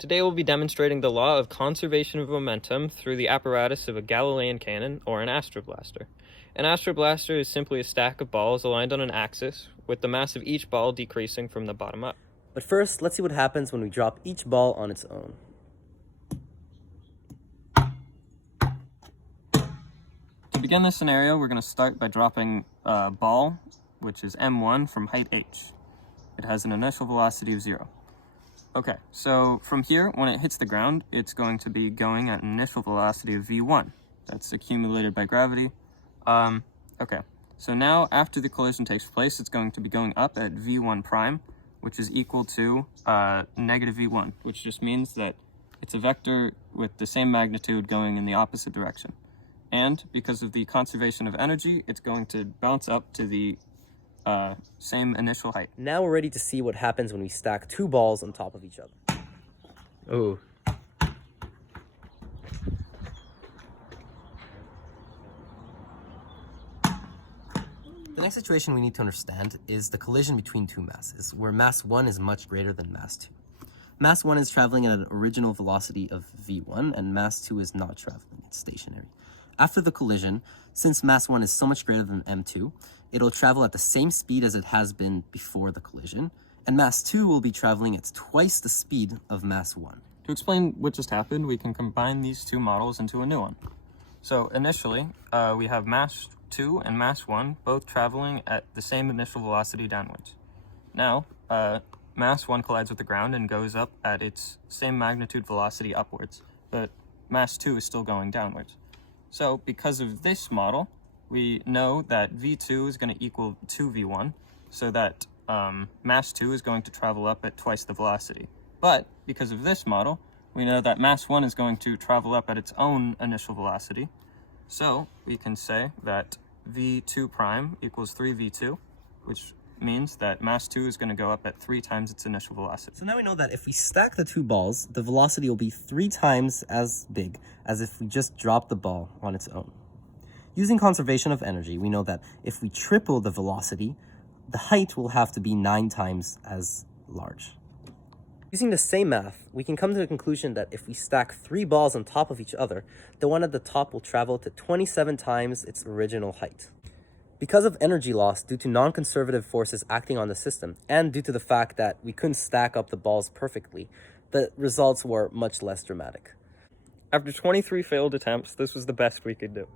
Today we'll be demonstrating the law of conservation of momentum through the apparatus of a Galilean cannon or an Astro Blaster. An Astro Blaster is simply a stack of balls aligned on an axis, with the mass of each ball decreasing from the bottom up. But first, let's see what happens when we drop each ball on its own. To begin this scenario, we're going to start by dropping a ball, which is m1 from height h. It has an initial velocity of 0. Okay, so from here, when it hits the ground, it's going to be going at an initial velocity of v1. That's accumulated by gravity. Okay, so now after the collision takes place, it's going to be going up at v1 prime, which is equal to negative v1, which just means that it's a vector with the same magnitude going in the opposite direction. And because of the conservation of energy, it's going to bounce up to the same initial height. Now we're ready to see what happens when we stack two balls on top of each other. Oh. The next situation we need to understand is the collision between two masses, where mass 1 is much greater than mass 2. Mass 1 is traveling at an original velocity of v1, and mass 2 is not traveling, it's stationary. After the collision, since mass 1 is so much greater than m2, it'll travel at the same speed as it has been before the collision, and mass 2 will be traveling at twice the speed of mass 1. To explain what just happened, we can combine these two models into a new one. So initially, we have mass 2 and mass 1 both traveling at the same initial velocity downwards. Now, mass 1 collides with the ground and goes up at its same magnitude velocity upwards, but mass 2 is still going downwards. So because of this model, we know that v2 is going to equal 2v1, so that mass 2 is going to travel up at twice the velocity. But because of this model, we know that mass 1 is going to travel up at its own initial velocity. So we can say that v2 prime equals 3v2, which means that mass 2 is going to go up at 3 times its initial velocity. So now we know that if we stack the two balls, the velocity will be 3 times as big as if we just dropped the ball on its own. Using conservation of energy, we know that if we triple the velocity, the height will have to be 9 times as large. Using the same math, we can come to the conclusion that if we stack 3 balls on top of each other, the one at the top will travel to 27 times its original height. Because of energy loss due to non-conservative forces acting on the system, and due to the fact that we couldn't stack up the balls perfectly, the results were much less dramatic. After 23 failed attempts, this was the best we could do.